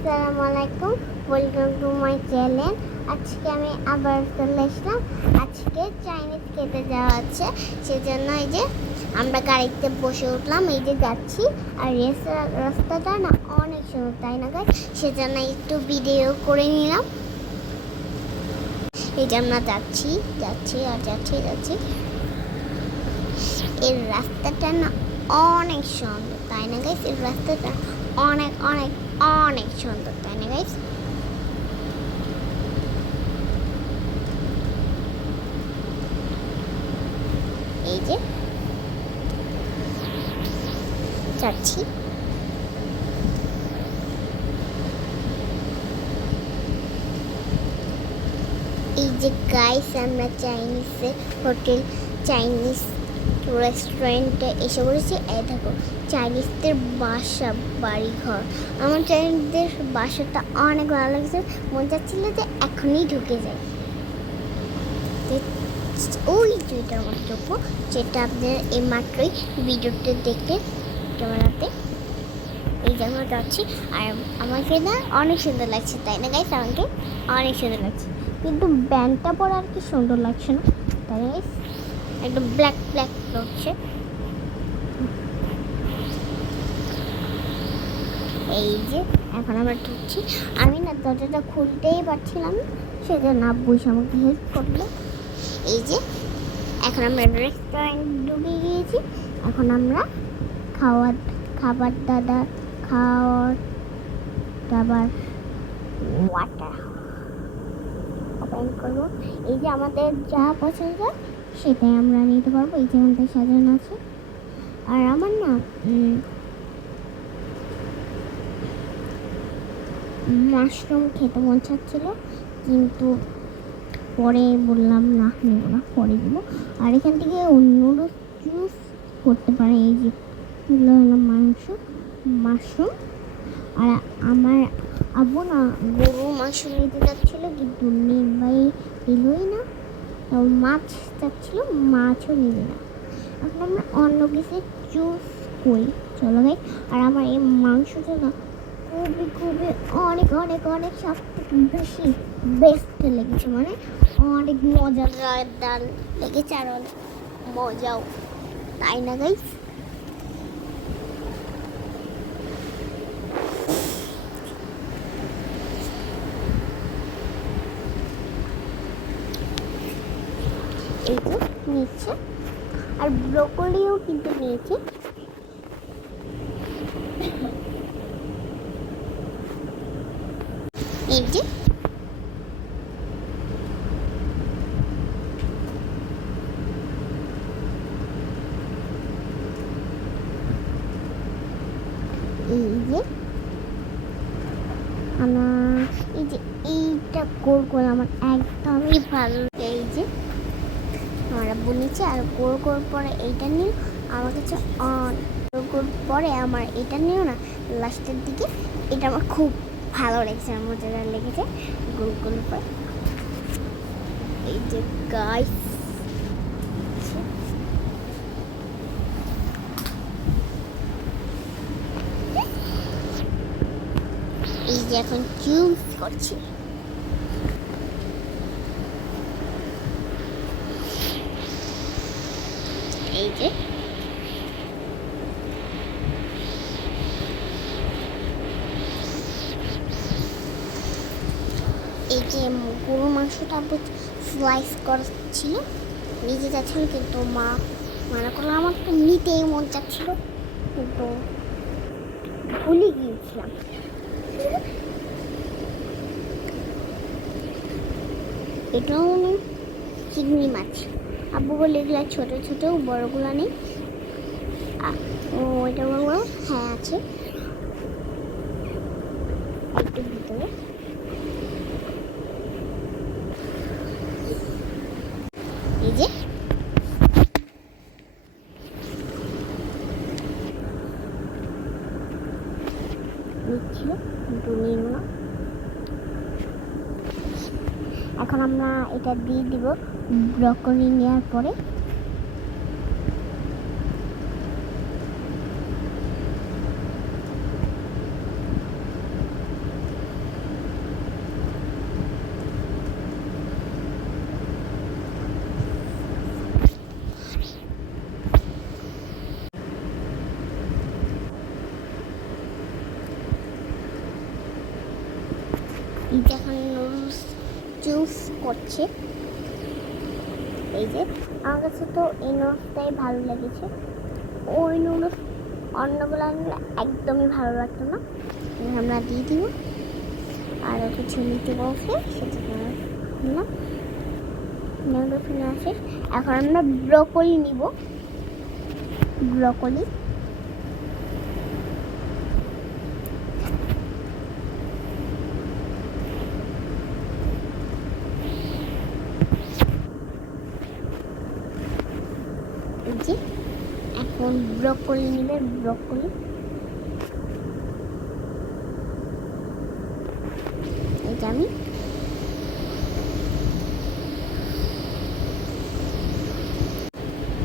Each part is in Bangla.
আসসালামু আলাইকুম, ওয়েলকাম টু মাই চ্যানেল। আজকে আমি আবার চলে আসলাম। আজকে চাইনিজ খেতে যাওয়া হচ্ছে, সেজন্য এই যে আমরা গাড়িতে বসে উঠলাম, এই যে যাচ্ছি। আর রাস্তাটা না অনেক সুন্দর, তাই না গাইস? সেজন্য একটু ভিডিও করে নিলাম। এই যে আমরা যাচ্ছি যাচ্ছি। এই রাস্তাটা না অনেক সুন্দর, তাই না গাইস? এই রাস্তাটা অনেক অনেক অনেক সুন্দর, তাই না গাইস? এই যে যাচ্ছি। এই যে গাইস, আমরা চাইনিজ রেস্টুরেন্টে এসে বলেছি। এই দেখো চাইনিজদের বাসা, বাড়ি ঘর। আমার চাইনিজদের বাসাটা অনেক ভালো লাগছে, মনে চাচ্ছিল যে এখনই ঢুকে যায়। ওই দুইটার মতো ঢুকবো, যেটা আপনার এই মাত্রই ভিডিওতে দেখতে ক্যামেরাতে। এই জন্য যাচ্ছি। আর আমাকে না অনেক সুন্দর লাগছে, তাই না গাইস? আমাকে অনেক সুন্দর লাগছে, কিন্তু ব্যান্ডটা পরে আর কি সুন্দর লাগছে না, তাই না গাইস? একদম ব্ল্যাক লাগছে। এই যে এখন আমরা ঢুকছি। আমি না দরজাটা খুলতেই পারছিলাম না, সেজন্য আব্বু আমাকে হেল্প করলো। এই যে এখন আমরা রেস্টুরেন্ট ঢুকে গিয়েছি। এখন আমরা খাবার ওয়াটার ওপেন করবো। এই যে আমাদের যা পছন্দ সেটাই আমরা নিতে পারবো। এই যে আমাদের সাজানো আছে। আর আমার না মাশরুম খেতে মন চাচ্ছিল, কিন্তু পরে বললাম না, নেবো না, পরে দিব। আর এখান থেকে নুডলস চুজ করতে পারে। এই যে এগুলো হলো মাশরুম। আর আমার আব্বু না গরু মাংস নিতে যাচ্ছিলো, কিন্তু নিলই না। মাছ চাচ্ছিল, মাছও নিবে না। এখন আমরা অন্য কিছু চুজ করি, চলো ভাই। আর আমার এই মাংসটা না খুবই অনেক অনেক অনেক সব থেকে বেশি বেস্ট লেগেছে, মানে অনেক মজাদার লেগেছে, আর অনেক মজাও, তাই না গাইস? এই তো নিচ্ছে, আর ব্রোকলিও কিন্তু নিয়েছে। এই যে এইটা গোল আমার একদমই ভালো। এই যে আমরা বুনেছি, আর গোল পরে এইটা নিও আমার কাছে। গোল পরে আমার এটা নিও না, লাস্টের দিকে এটা আমার খুব ভালো লেগেছে, আমার মজাদার লেগেছে গোল পরে। এই যে গাইস, এই যে এখন চুজ করছি। এই যে গরু মাংসটা স্লাইস করছিল, নিজে যাচ্ছিল, কিন্তু মা মানা করলো। আমার তো নিতেই মন চাচ্ছিল, কিন্তু ভুলে গিয়েছিলাম। এটাও চিংড়ি মাছ। আব্বু বলে এগুলা ছোট ছোট, বড়গুলা নেই। ওইটা বলবো হ্যাঁ আছে একটু ভিতরে। এই যে নিচ্ছিল, কিন্তু নিল না। এখন আমরা এটা দিয়ে দিব ব্রকলি নেওয়ার পরে। এই যে এখন নুডলস জুস করছে। এই যে আমার কাছে তো এই নুডলসটাই ভালো লেগেছে, ওই নুডলস অন্যগুলো আনলে একদমই ভালো লাগতো না। আমরা দিয়ে দিব আর কিছু নিতে বলছে, সেটা না নুডলস নেওয়া শেষ। এখন আমরা ব্রকলি নিব। ব্রকলি এখন ব্রকলি নিবে। ব্রকলি এটা আমি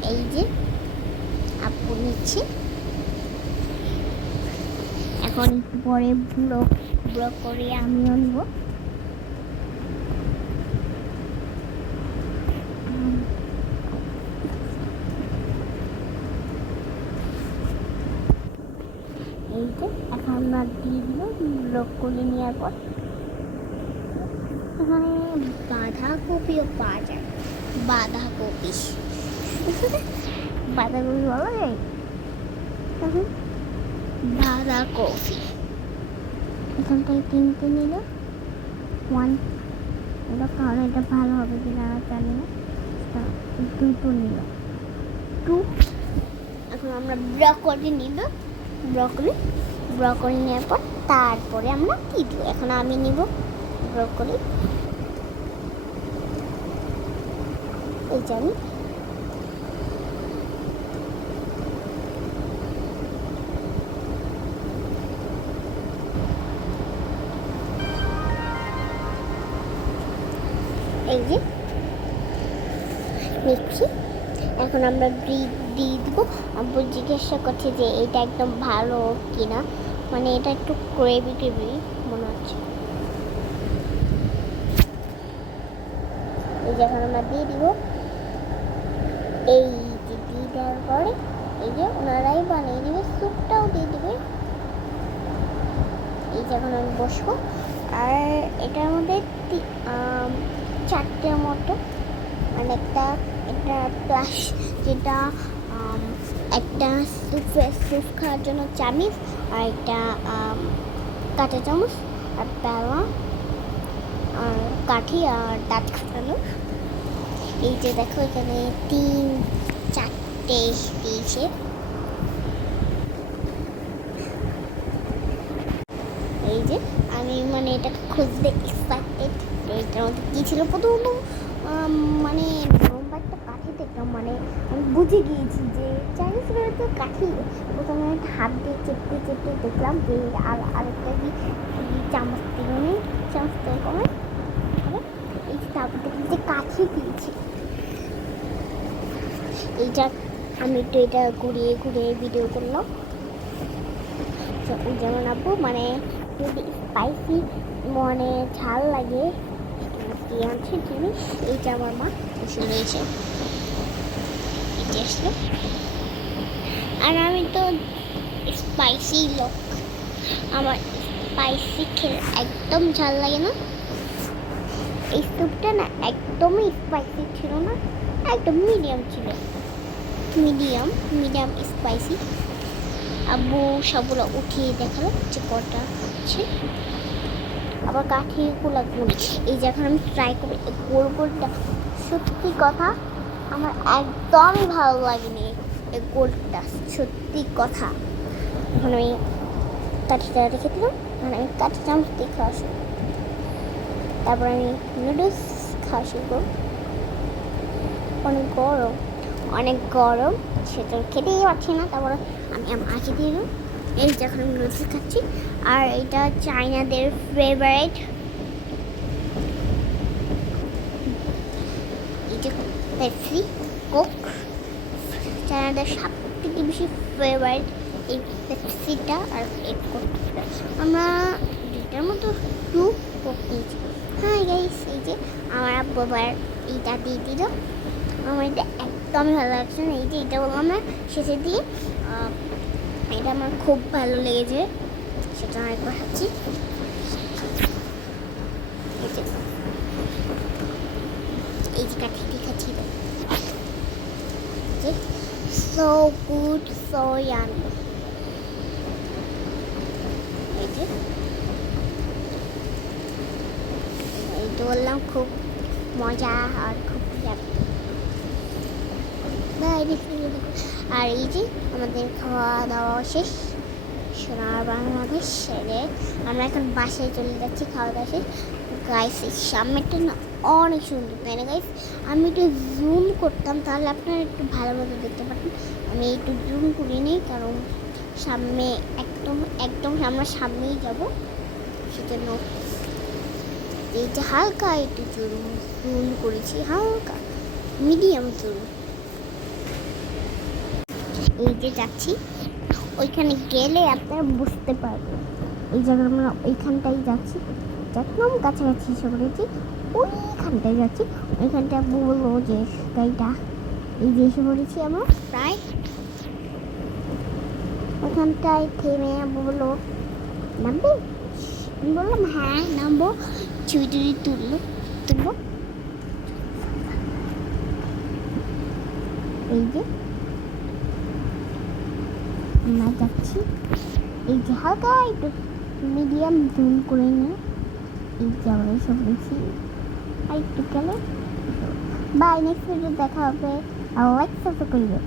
এই যে আপু নিচ্ছি। এখন পরে ব্রকলি আমিও নিব। এই যে এখন আমরা দিয়ে দিব ব্রকলি নেওয়ার পর এখানে বাঁধাকপিও পাওয়া যায়। বাঁধাকপি বাঁধাকপি ভালো যায়। বাঁধাকপি এখানটায় কিনতে নিল ওয়ান, এটা কারণ এটা ভালো হবে কিনা জানি না, দুটো নিল টু। এখন আমরা ব্রকলি নিব। ব্রকলি নেওয়ার পর তারপরে আমরা কি দিব, এখন আমি নিব ব্রকলি। এই জানি এই যে নিচ্ছি। এখন আমরা দিয়ে দিব। আব্বু জিজ্ঞাসা করছে যে এটা একদম ভালো কিনা, মানে এটা একটু গ্রেভি মনে হচ্ছে। এই যে এখন আমরা দিয়ে দিব। এই যে দিয়ে দেওয়ার পরে এই যে ওনারাই বানিয়ে দিবে, স্যুপটাও দিয়ে দিবে। এই যে এখন আমি বসবো। আর এটার মধ্যে 4টের মতো, মানে একটা প্লাস যেটা একটা স্যুপ খাওয়ার জন্য চামিচ, আর একটা কাঁটা চামচ, আর প্যালা, আর কাঠি, আর দাঁত খাটানো। এই যে দেখো এখানে 3-4টে দিয়েছে। এই যে আমি মানে এটা খুঁজতে এক্সাইটেড। তো এটার মধ্যে কী ছিল প্রথম মানে লম্বা একটা কাঠি দেখলাম, মানে আমি বুঝে গিয়েছি যে চাইনিজ তো কাঠি। প্রথমে একটা হাত দিয়ে চেপতে দেখলাম যে আরেকটা কি চামচ দিল নেই, চামচ দিয়ে কমে এই যে তারপর দেখলাম যে কাঠি দিয়েছি। এইটা আমি একটু এটা ঘুরিয়ে ভিডিও করলাম। যেমন আব্বু মানে যদি স্পাইসি মানে ঝাল লাগে কি আছে জিনিস, এইটা আমার মা এসে রয়েছে আসলো। আর আমি তো স্পাইসি লোক, আমার স্পাইসি খেলে একদম ঝাল লাগে না। এই স্যুপটা না একদমই স্পাইসি ছিল না, একদম মিডিয়াম ছিল, মিডিয়াম স্পাইসি। আব্বু সবগুলো উঠিয়ে দেখালো যে কটা আছে, আবার কাঠিগুলো গুলি। এই যে এখন আমি ট্রাই করি গোলটা, সত্যি কথা আমার একদমই ভালো লাগেনি এই গোলটা, সত্যি কথা। এখন আমি কাঠিটা রেখে দিলাম, মানে আমি কাঠি চামচ দিয়ে খাওয়া শুরু, তারপর আমি নুডলস খাওয়া শুরু করব। অনেক গরম সেটা খেতেই পারছি না। তারপরে আমি মাকে দিয়ে দিলাম। এই যখন আমি নুডলস খাচ্ছি, আর এটা চাইনাদের ফেভারিট, এটা পেপসি কোক, চাইনাদের সবথেকে বেশি ফেভারিট এই পেপসিটা আর এই কোকটা। আমরা দুইটার মতো 2 কোক নিয়েছি। হ্যাঁ গাইস, এই যে আমার আব্বু আবার এইটা দিয়ে দিল, আমার এটা একদমই ভালো লাগছে না। এই যে এটা বললাম না শেষে দিয়ে, এটা আমার খুব ভালো লেগেছে, সেটা আরেকবার খাচ্ছি। কাঠি দেখাচ্ছিল। So good, so yummy. এই যে এই তো বললাম খুব মজা আর খুব আর এই যে আমাদের খাওয়া দাওয়া শেষ, সোনার বাংলাদেশ সেরে আমরা এখন বাসায় চলে যাচ্ছি খাওয়া দাওয়া শেষ। গাইস এই সামনেটা না অনেক সুন্দর, তাই না গাইস? আমি একটু জুম করতাম তাহলে আপনারা একটু ভালো মতো দেখতে পারতেন। আমি একটু জুম করি নিই কারণ সামনে একদম একদম আমরা সামনেই যাব, সেজন্য এই যে হালকা একটু জুম করেছি, হালকা মিডিয়াম জুম। এই যে যাচ্ছি, ওইখানে গেলে আপনারা বুঝতে পারবেন। এই জায়গায় আমরা ওইখানটাই যাচ্ছি, একদম কাছাকাছি এসে পড়েছি, ওইখানটায় যাচ্ছি। ওইখানটা বলবো যে গাড়িটা এই যে এসে পড়েছি আমরা প্রায় ওইখানটায় থেমে বললো নামবো। আমি বললাম হ্যাঁ নামবো, ছবি তুলবো। এই যে আমরা যাচ্ছি, এই যে হালকা একটু মিডিয়াম জুম করে নিয়ে এই যে আমরা এসে পড়েছি। আর একটু গেলে বাই, নেক্সট ভিডিও দেখা হবে। আর লাইক সাবস্ক্রাইব করে দিও।